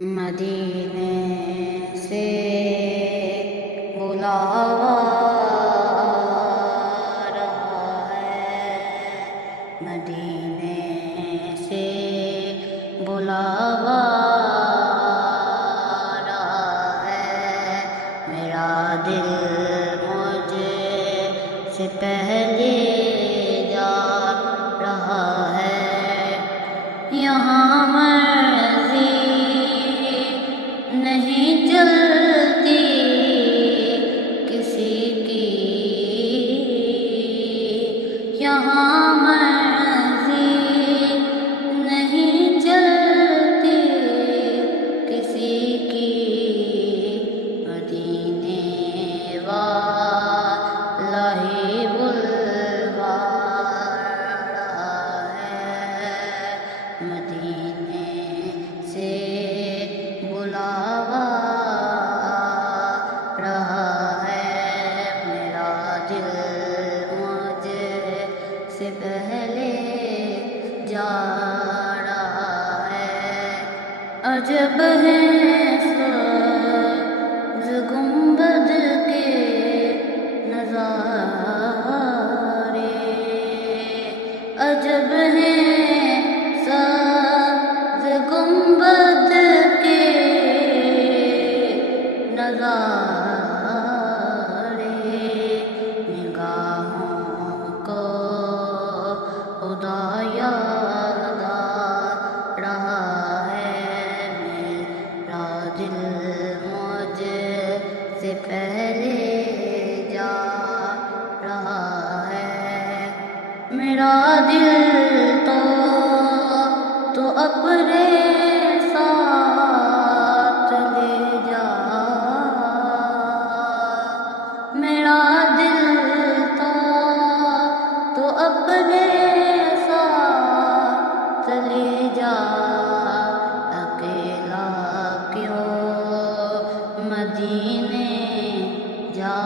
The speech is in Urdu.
مدینے سے بلاوا رہا ہے، مدینے سے بلاوا رہا ہے، میرا دل مجھ سے پہلے جا رہا ہے، یہاں مرضی نہیں چلتی کسی کی، یہاں مرضی نہیں چلتی کسی کی، مدینے والا ہی بلوا رہا ہے، مدینے سے بلاوا رہا ہے، میرا دل مجھ سے پہلے جا رہا ہے، عجب ہے سبز گنبد کے نظارے، عجب ہے سبز گنبد کے نظارے، نگاہوں کو خدا یاد آ رہا ہے، میرا دل مجھ سے پہلے جا رہا ہے، میرا دل تو اپنے ساتھ لے جا، میرا دل تو اپنے ساتھ لے جا، اکیلا کیوں مدینے جا